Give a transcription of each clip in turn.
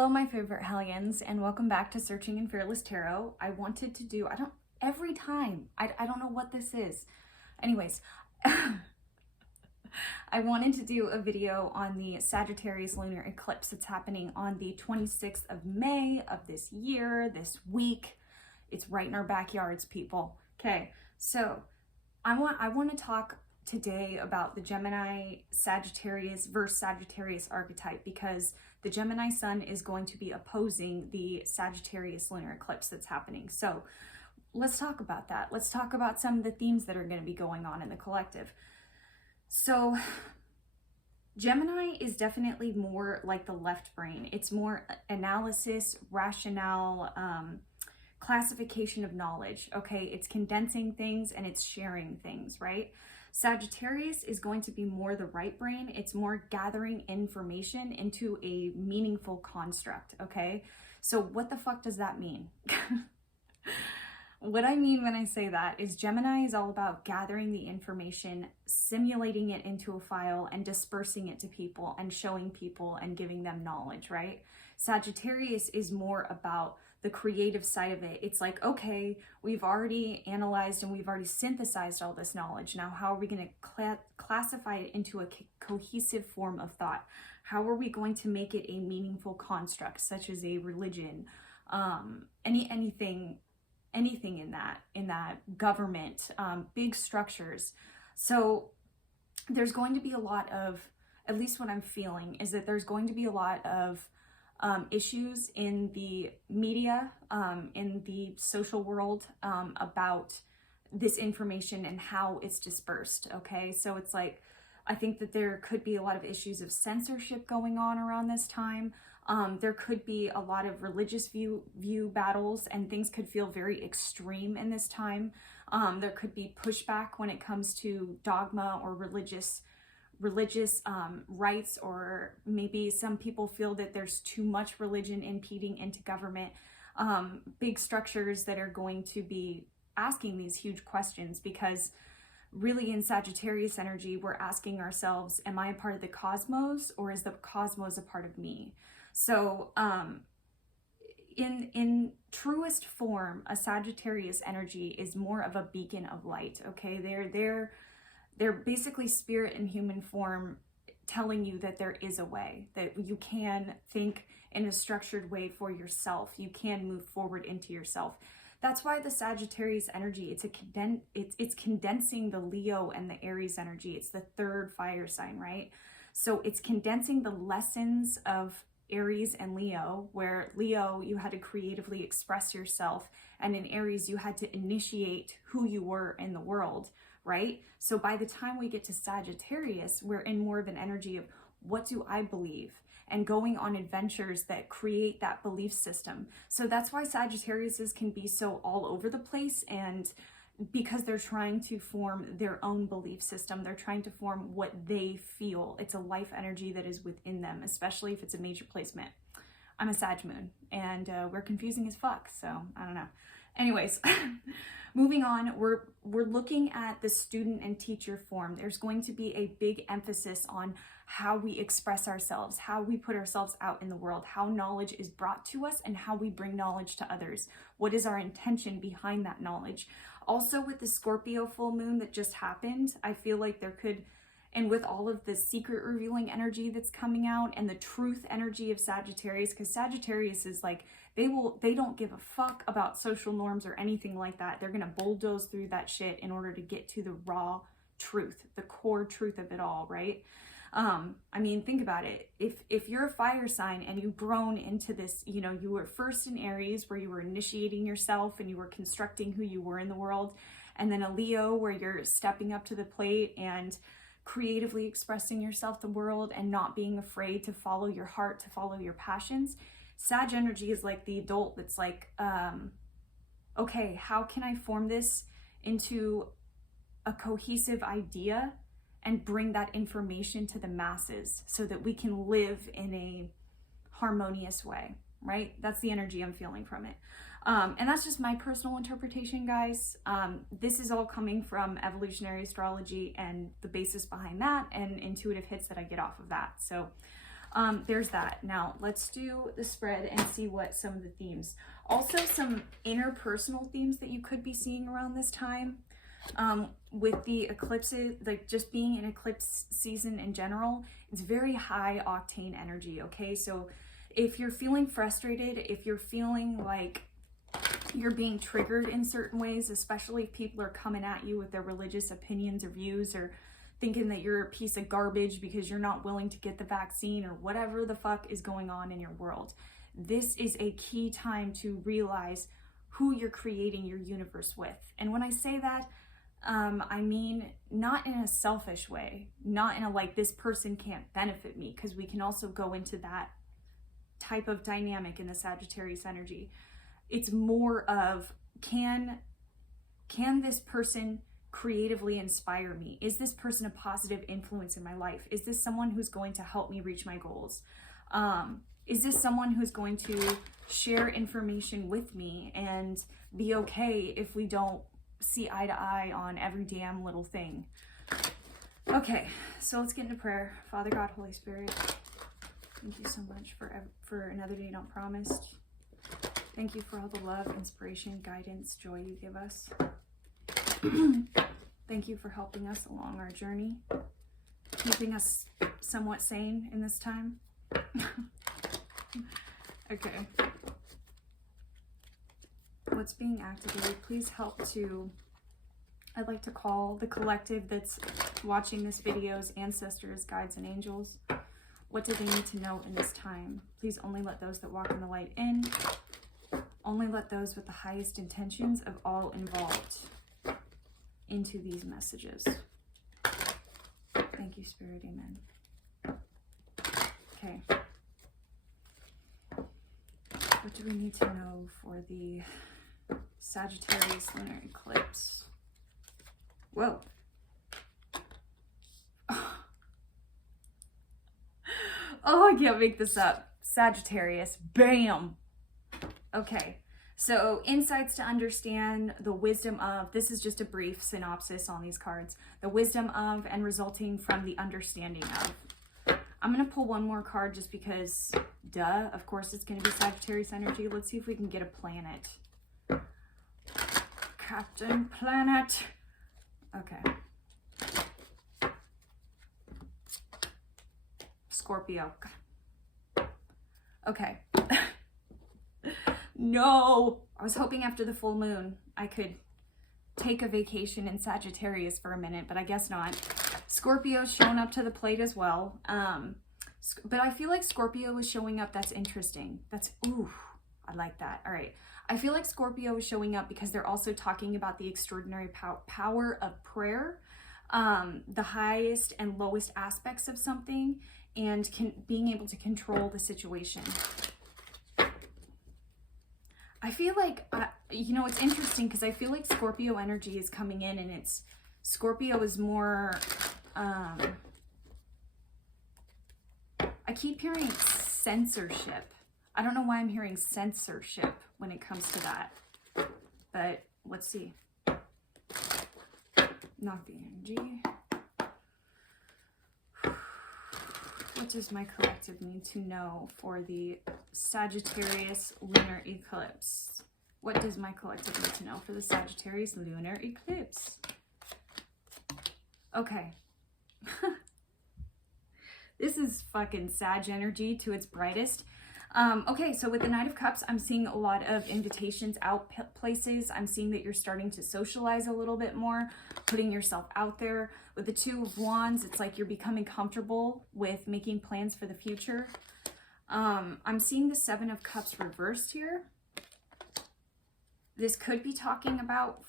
Hello, my favorite Hellions, and welcome back to Searching in Fearless Tarot. I wanted to do, every time, I don't know what this is. Anyways, I wanted to do a video on the Sagittarius Lunar Eclipse that's happening on the 26th of May of this year, this week. It's right in our backyards, people. Okay, so I want to talk today about the Gemini Sagittarius versus Sagittarius archetype, because the Gemini sun is going to be opposing the Sagittarius lunar eclipse that's happening. So let's talk about that. Let's talk about some of the themes that are going to be going on in the collective. So Gemini is definitely more like the left brain. It's more analysis, rationale, classification of knowledge. Okay, it's condensing things and it's sharing things, right? Sagittarius is going to be more the right brain. It's more gathering information into a meaningful construct, okay? So what the fuck does that mean? What I mean when I say that is Gemini is all about gathering the information, simulating it into a file, and dispersing it to people and showing people and giving them knowledge, right? Sagittarius is more about the creative side of it. It's like, okay, we've already analyzed and we've already synthesized all this knowledge. Now, how are we going to classify it into a cohesive form of thought? How are we going to make it a meaningful construct, such as a religion, anything in that government, big structures. So there's going to be a lot of, at least what I'm feeling is that there's going to be a lot of issues in the media, in the social world, about this information and how it's dispersed. Okay, so it's like, I think that there could be a lot of issues of censorship going on around this time. There could be a lot of religious view battles, and things could feel very extreme in this time. There could be pushback when it comes to dogma or religious rights, or maybe some people feel that there's too much religion impeding into government. Big structures that are going to be asking these huge questions, because really in Sagittarius energy, we're asking ourselves, am I a part of the cosmos, or is the cosmos a part of me? So in truest form, a Sagittarius energy is more of a beacon of light. Okay, they're basically spirit in human form, telling you that there is a way, that you can think in a structured way for yourself. You can move forward into yourself. That's why the Sagittarius energy, it's condensing the Leo and the Aries energy. It's the third fire sign, right? So it's condensing the lessons of Aries and Leo, where Leo, you had to creatively express yourself, and in Aries, you had to initiate who you were in the world, right? So by the time we get to Sagittarius, we're in more of an energy of, what do I believe? And going on adventures that create that belief system. So that's why Sagittariuses can be so all over the place, and because they're trying to form their own belief system. They're trying to form what they feel. It's a life energy that is within them, especially if it's a major placement. I'm a Sag moon, and we're confusing as fuck, so I don't know. Anyways, moving on, we're looking at the student and teacher form. There's going to be a big emphasis on how we express ourselves, how we put ourselves out in the world, how knowledge is brought to us, and how we bring knowledge to others. What is our intention behind that knowledge? Also, with the Scorpio full moon that just happened, I feel like there could, and with all of the secret revealing energy that's coming out and the truth energy of Sagittarius, because Sagittarius is like, they don't give a fuck about social norms or anything like that. They're gonna bulldoze through that shit in order to get to the raw truth, the core truth of it all, right? I mean, think about it. If you're a fire sign and you've grown into this, you know, you were first in Aries, where you were initiating yourself and you were constructing who you were in the world, and then a Leo, where you're stepping up to the plate and creatively expressing yourself to the world and not being afraid to follow your heart, to follow your passions. Sag energy is like the adult that's like, okay, how can I form this into a cohesive idea and bring that information to the masses so that we can live in a harmonious way, right? That's the energy I'm feeling from it. And that's just my personal interpretation, guys. This is all coming from Evolutionary Astrology and the basis behind that, and intuitive hits that I get off of that. So There's that. Now let's do the spread and see what some of the themes, also some interpersonal themes that you could be seeing around this time. With the eclipses, like just being in eclipse season in general, it's very high octane energy. Okay, so if you're feeling frustrated, if you're feeling like you're being triggered in certain ways, especially if people are coming at you with their religious opinions or views, or thinking that you're a piece of garbage because you're not willing to get the vaccine, or whatever the fuck is going on in your world, this is a key time to realize who you're creating your universe with. And when I say that, I mean, not in a selfish way, not in a like, this person can't benefit me, because we can also go into that type of dynamic in the Sagittarius energy. It's more of, can this person creatively inspire me? Is this person a positive influence in my life? Is this someone who's going to help me reach my goals? Is this someone who's going to share information with me and be okay if we don't see eye to eye on every damn little thing? Okay, so let's get into prayer. Father God, Holy Spirit, thank you so much for another day not promised. Thank you for all the love, inspiration, guidance, joy you give us. Thank you for helping us along our journey, keeping us somewhat sane in this time. Okay. What's being activated? Please help to, I'd like to call the collective that's watching this video's ancestors, guides, and angels. What do they need to know in this time? Please only let those that walk in the light in. Only let those with the highest intentions of all involved into these messages. Thank you, Spirit. Amen. Okay. What do we need to know for the Sagittarius Lunar Eclipse? Whoa. Oh, I can't make this up. Sagittarius. Bam. Okay. So insights to understand the wisdom of, this is just a brief synopsis on these cards, the wisdom of and resulting from the understanding of. I'm going to pull one more card just because, duh, of course it's going to be Sagittarius energy. Let's see if we can get a planet. Captain Planet. Okay. Scorpio. Okay. No, I was hoping after the full moon I could take a vacation in Sagittarius for a minute, but I guess not. Scorpio's shown up to the plate as well. But I feel like Scorpio is showing up. That's interesting. That's, ooh, I like that. All right. I feel like Scorpio is showing up because they're also talking about the extraordinary power of prayer, the highest and lowest aspects of something, and being able to control the situation. I feel like, you know, it's interesting because I feel like Scorpio energy is coming in, and it's, Scorpio is more, I keep hearing censorship. I don't know why I'm hearing censorship when it comes to that, but let's see. Not the energy. What does my collective need to know for the Sagittarius Lunar Eclipse? What does my collective need to know for the Sagittarius Lunar Eclipse? Okay. This is fucking Sag energy to its brightest. Okay, so with the Knight of Cups, I'm seeing a lot of invitations out places. I'm seeing that you're starting to socialize a little bit more, putting yourself out there. With the Two of Wands, it's like you're becoming comfortable with making plans for the future. I'm seeing the Seven of Cups reversed here. This could be talking about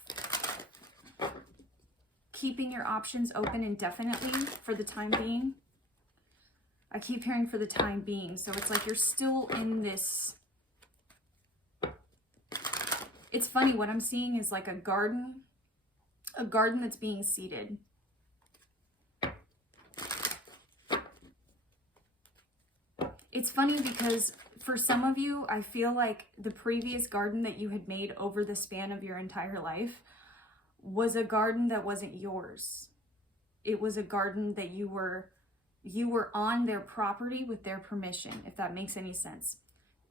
keeping your options open indefinitely for the time being. I keep hearing for the time being. So it's like you're still in this. It's funny. What I'm seeing is like a garden that's being seeded. It's funny because for some of you, I feel like the previous garden that you had made over the span of your entire life was a garden that wasn't yours. It was a garden that you were You were on their property with their permission, if that makes any sense.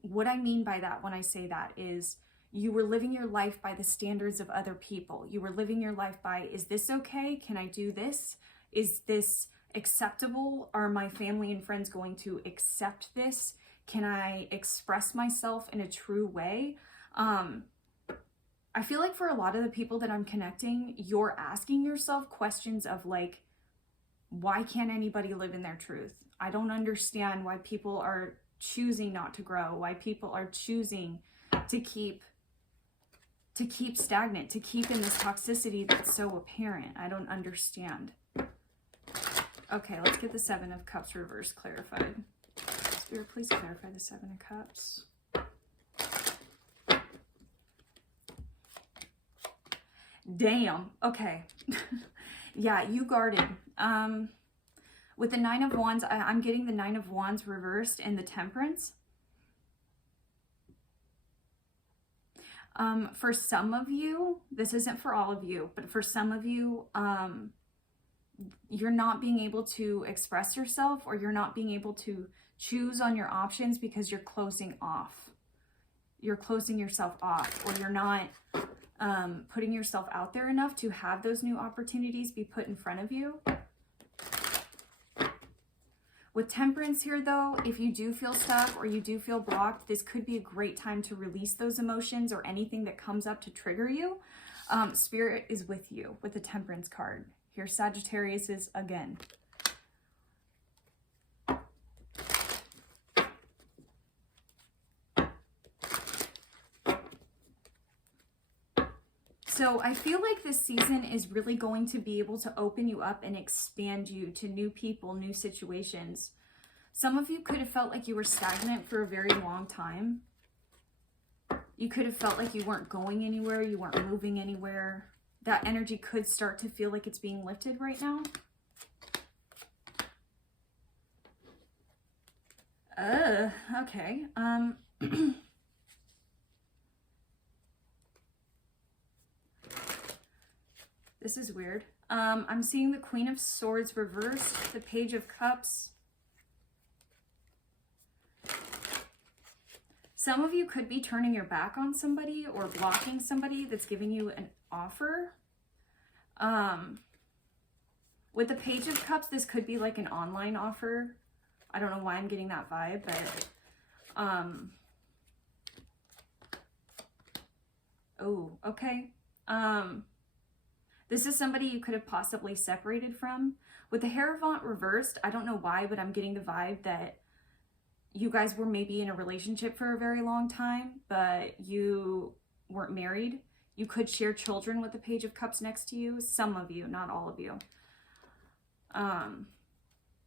What I mean by that when I say that is you were living your life by the standards of other people. You were living your life by, is this okay? Can I do this? Is this acceptable? Are my family and friends going to accept this? Can I express myself in a true way? I feel like for a lot of the people that I'm connecting, you're asking yourself questions of like, why can't anybody live in their truth? I don't understand why people are choosing not to grow, why people are choosing to keep stagnant, to keep in this toxicity that's so apparent. I don't understand. Okay, let's get the Seven of Cups reversed clarified. Spirit, please clarify the Seven of Cups. Damn. Okay. Yeah, you guarded. With the Nine of Wands, I'm getting the Nine of Wands reversed and the Temperance. For some of you, this isn't for all of you, but for some of you, you're not being able to express yourself, or you're not being able to choose on your options because you're closing off. You're closing yourself off, or you're not putting yourself out there enough to have those new opportunities be put in front of you. With Temperance here though, if you do feel stuck or you do feel blocked, this could be a great time to release those emotions or anything that comes up to trigger you. Spirit is with you with the Temperance card. Here Sagittarius is again. So I feel like this season is really going to be able to open you up and expand you to new people, new situations. Some of you could have felt like you were stagnant for a very long time. You could have felt like you weren't going anywhere, you weren't moving anywhere. That energy could start to feel like it's being lifted right now. Okay. This is weird. I'm seeing the Queen of Swords reversed, the Page of Cups. Some of you could be turning your back on somebody or blocking somebody that's giving you an offer. With the Page of Cups, this could be like an online offer. I don't know why I'm getting that vibe, but oh, okay. This is somebody you could have possibly separated from. With the Hierophant reversed, I don't know why, but I'm getting the vibe that you guys were maybe in a relationship for a very long time, but you weren't married. You could share children with the Page of Cups next to you. Some of you, not all of you.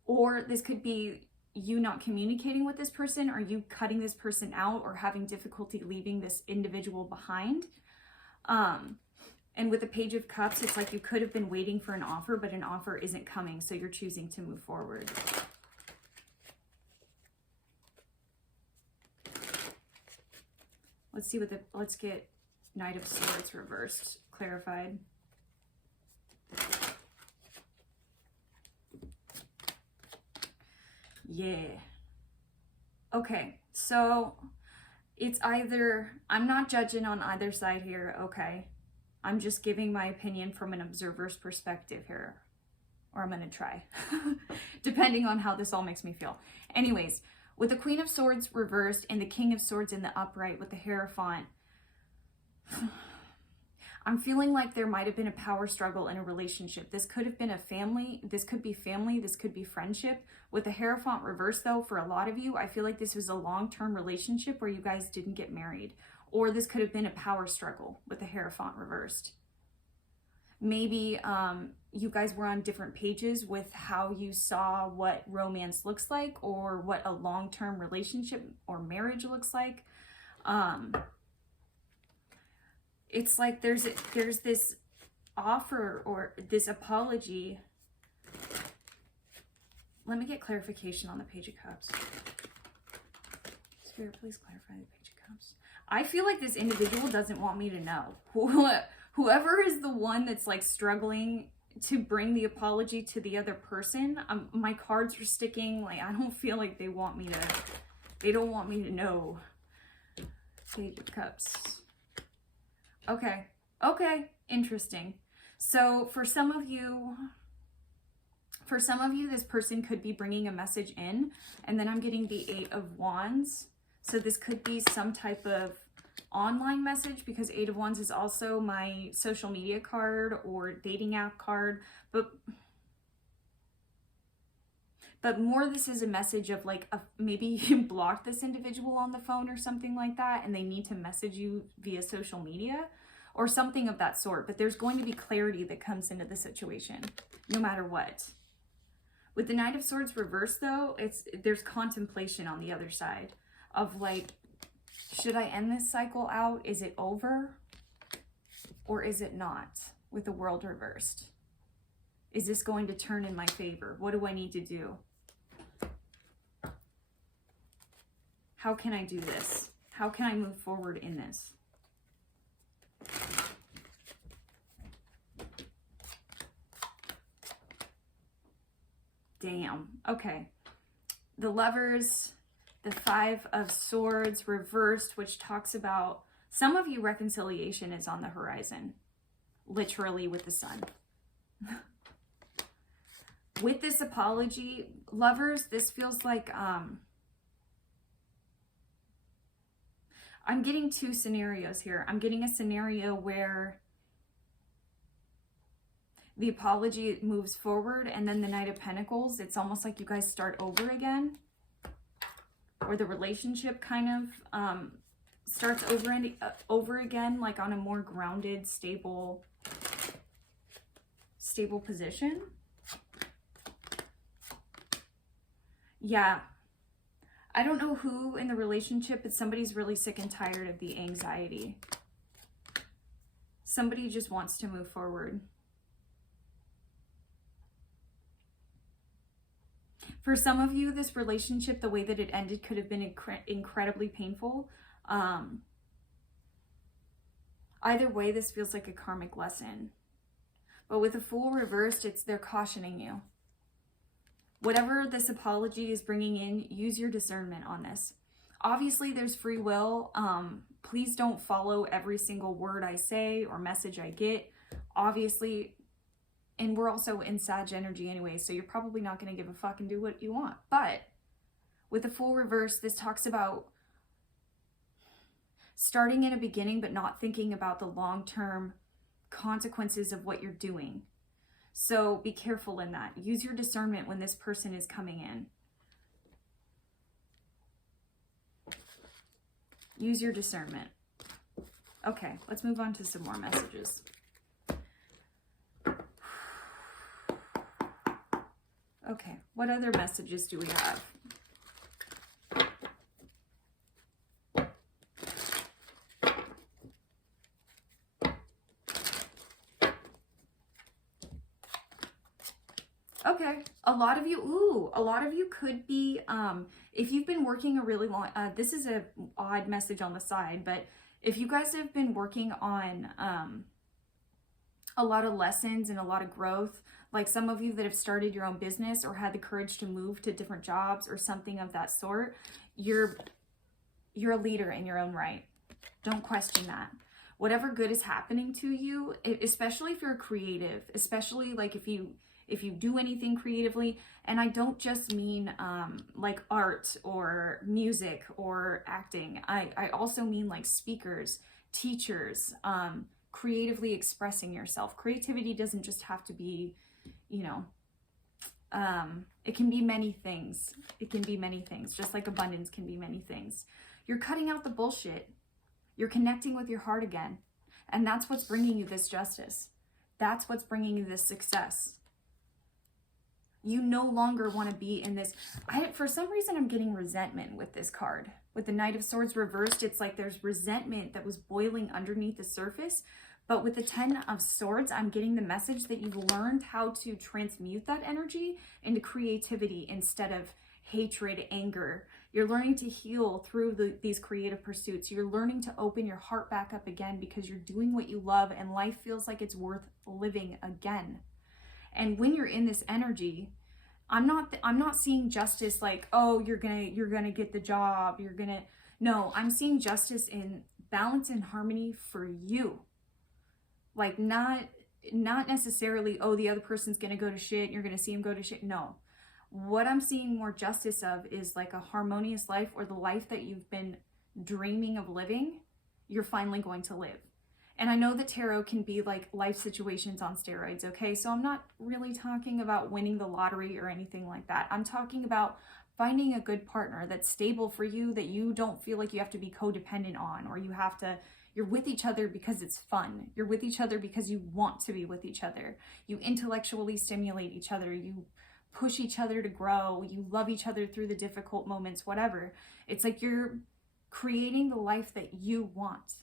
Or this could be you not communicating with this person, or you cutting this person out, or having difficulty leaving this individual behind. And with the Page of Cups, it's like you could have been waiting for an offer, but an offer isn't coming, so you're choosing to move forward. Let's see what let's get Knight of Swords reversed, clarified. Yeah. Okay, so it's either, I'm not judging on either side here, okay? I'm just giving my opinion from an observer's perspective here. Or I'm going to try. Depending on how this all makes me feel. Anyways, with the Queen of Swords reversed and the King of Swords in the upright with the Hierophant, I'm feeling like there might have been a power struggle in a relationship. This could have been a family. This could be family. This could be friendship. With the Hierophant reversed, though, for a lot of you, I feel like this was a long-term relationship where you guys didn't get married. Or this could have been a power struggle with the Hierophant reversed. Maybe you guys were on different pages with how you saw what romance looks like, or what a long-term relationship or marriage looks like. It's like there's this offer or this apology. Let me get clarification on the Page of Cups. Spirit, please clarify the Page of Cups. I feel like this individual doesn't want me to know. Whoever is the one that's like struggling to bring the apology to the other person. My cards are sticking. Like, I don't feel like they want me to, they don't want me to know. Page of Cups. Okay. Okay. Interesting. So for some of you, this person could be bringing a message in, and then I'm getting the 8 of Wands. So this could be some type of online message, because 8 of Wands is also my social media card or dating app card. But more, this is a message of like, maybe you blocked this individual on the phone or something like that, and they need to message you via social media or something of that sort. But there's going to be clarity that comes into the situation, no matter what. With the Knight of Swords reversed, though, there's contemplation on the other side of like, should I end this cycle out? Is it over? Or is it not? With the World reversed. Is this going to turn in my favor? What do I need to do? How can I do this? How can I move forward in this? Damn. Okay. The Lovers, the 5 of Swords reversed, which talks about some of you, reconciliation is on the horizon. Literally with the sun. With this apology, Lovers, this feels like, I'm getting 2 scenarios here. I'm getting a scenario where the apology moves forward, and then the Knight of Pentacles, it's almost like you guys start over again. Or the relationship kind of starts over again, like on a more grounded, stable position. Yeah. I don't know who in the relationship, but somebody's really sick and tired of the anxiety. Somebody just wants to move forward. For some of you, this relationship, the way that it ended could have been incredibly painful. Either way, this feels like a karmic lesson. But with the Fool reversed, they're cautioning you. Whatever this apology is bringing in, use your discernment on this. Obviously, there's free will. Please don't follow every single word I say or message I get. Obviously, and we're also in Sag energy anyway, so you're probably not going to give a fuck and do what you want. But with the Fool reverse, this talks about starting in a beginning, but not thinking about the long-term consequences of what you're doing. So be careful in that. Use your discernment when this person is coming in. Use your discernment. Okay, let's move on to some more messages. Okay, what other messages do we have? Okay, a lot of you could be, if you've been working a really long, this is a odd message on the side, but if you guys have been working on a lot of lessons and a lot of growth, like some of you that have started your own business or had the courage to move to different jobs or something of that sort, you're a leader in your own right. Don't question that. Whatever good is happening to you, especially if you're creative, especially like if you do anything creatively, and I don't just mean like art or music or acting. I also mean like speakers, teachers, creatively expressing yourself. Creativity doesn't just have to be, you know, it can be many things. It can be many things, just like abundance can be many things. You're cutting out the bullshit. You're connecting with your heart again. And that's what's bringing you this justice. That's what's bringing you this success. You no longer want to be in this. For some reason, I'm getting resentment with this card. With the Knight of Swords reversed, it's like there's resentment that was boiling underneath the surface. But with the 10 of Swords, I'm getting the message that you've learned how to transmute that energy into creativity instead of hatred, anger. You're learning to heal through these creative pursuits. You're learning to open your heart back up again because you're doing what you love and life feels like it's worth living again. And when you're in this energy, I'm not seeing justice like, oh, you're gonna get the job, no, I'm seeing justice in balance and harmony for you. Like, not necessarily, oh, the other person's gonna go to shit, you're gonna see him go to shit. No. What I'm seeing more justice of is like a harmonious life, or the life that you've been dreaming of living, you're finally going to live. And I know that tarot can be like life situations on steroids, okay? So I'm not really talking about winning the lottery or anything like that. I'm talking about finding a good partner that's stable for you, that you don't feel like you have to be codependent on, or you're with each other because it's fun. You're with each other because you want to be with each other. You intellectually stimulate each other. You push each other to grow. You love each other through the difficult moments, whatever. It's like you're creating the life that you want.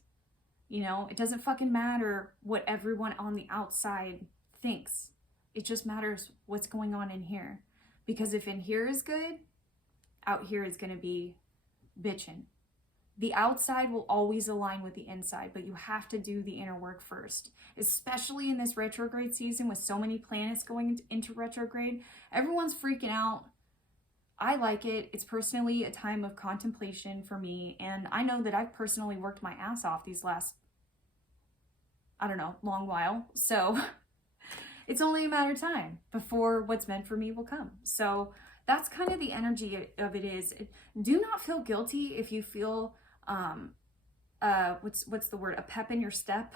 You know, it doesn't fucking matter what everyone on the outside thinks. It just matters what's going on in here. Because if in here is good, out here is going to be bitchin'. The outside will always align with the inside, but you have to do the inner work first. Especially in this retrograde season with so many planets going into retrograde. Everyone's freaking out. I like it. It's personally a time of contemplation for me. And I know that I've personally worked my ass off these last, I don't know, long while. So it's only a matter of time before what's meant for me will come. So that's kind of the energy of it is. Do not feel guilty if you feel, what's the word? A pep in your step.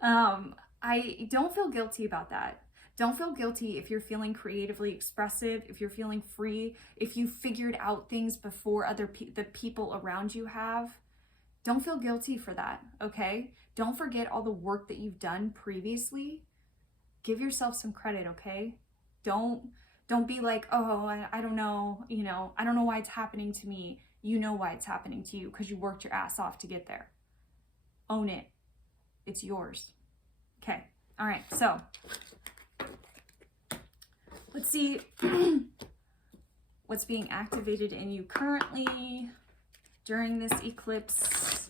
I don't feel guilty about that. Don't feel guilty if you're feeling creatively expressive, if you're feeling free, if you figured out things before the people around you have. Don't feel guilty for that, okay? Don't forget all the work that you've done previously. Give yourself some credit, okay? Don't be like, oh, I don't know, I don't know why it's happening to me. You know why it's happening to you because you worked your ass off to get there. Own it. It's yours. Okay. All right. So let's see what's being activated in you currently during this eclipse.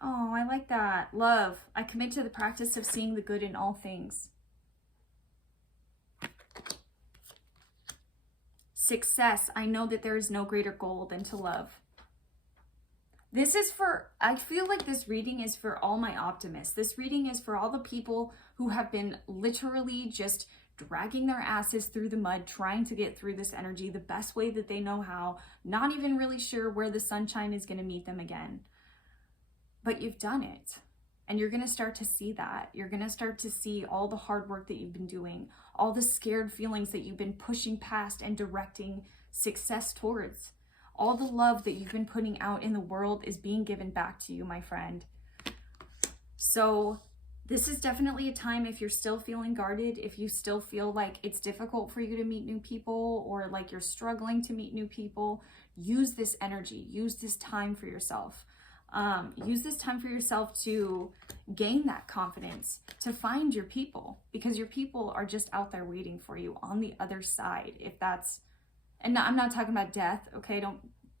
Oh, I like that. Love. I commit to the practice of seeing the good in all things. Success. I know that there is no greater goal than to love. This is I feel like this reading is for all my optimists. This reading is for all the people who have been literally just dragging their asses through the mud, trying to get through this energy the best way that they know how, not even really sure where the sunshine is going to meet them again. But you've done it, and you're going to start to see that. You're going to start to see all the hard work that you've been doing, all the scared feelings that you've been pushing past and directing success towards. All the love that you've been putting out in the world is being given back to you, my friend. So this is definitely a time, if you're still feeling guarded, if you still feel like it's difficult for you to meet new people, or like you're struggling to meet new people, use this energy, use this time for yourself. Use this time for yourself to gain that confidence, to find your people, because your people are just out there waiting for you on the other side. If that's, and I'm not talking about death, okay?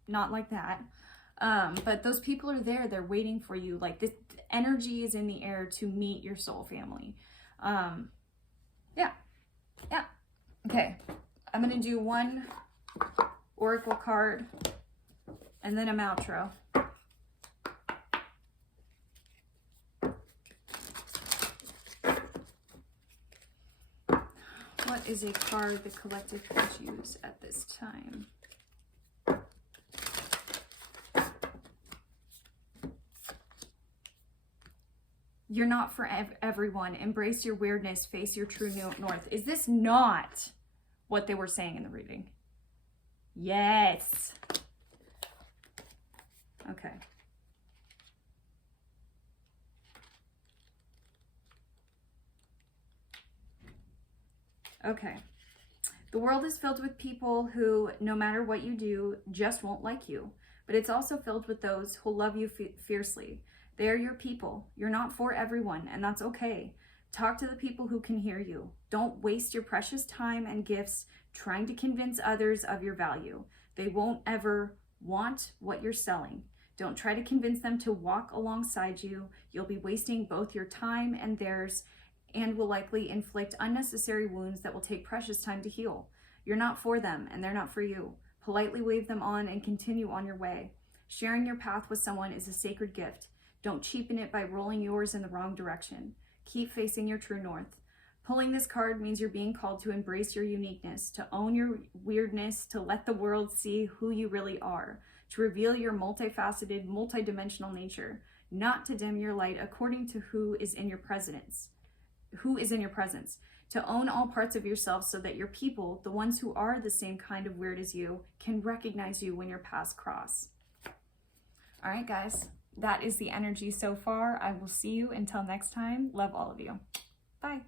Not like that. But those people are there. They're waiting for you. Like, this energy is in the air to meet your soul family. Yeah. Okay. I'm going to do one oracle card and then an outro. What is a card the collective could use at this time? You're not for everyone. Embrace your weirdness. Face your true north. Is this not what they were saying in the reading? Yes. Okay. Okay. The world is filled with people who, no matter what you do, just won't like you. But it's also filled with those who love you fiercely. They're your people. You're not for everyone, and that's okay. Talk to the people who can hear you. Don't waste your precious time and gifts trying to convince others of your value. They won't ever want what you're selling. Don't try to convince them to walk alongside you. You'll be wasting both your time and theirs, and will likely inflict unnecessary wounds that will take precious time to heal. You're not for them, and they're not for you. Politely wave them on and continue on your way. Sharing your path with someone is a sacred gift. Don't cheapen it by rolling yours in the wrong direction. Keep facing your true north. Pulling this card means you're being called to embrace your uniqueness, to own your weirdness, to let the world see who you really are, to reveal your multifaceted, multidimensional nature, not to dim your light according to who is in your presence, to own all parts of yourself so that your people, the ones who are the same kind of weird as you, can recognize you when your paths cross. All right, guys, that is the energy so far. I will see you until next time. Love all of you. Bye.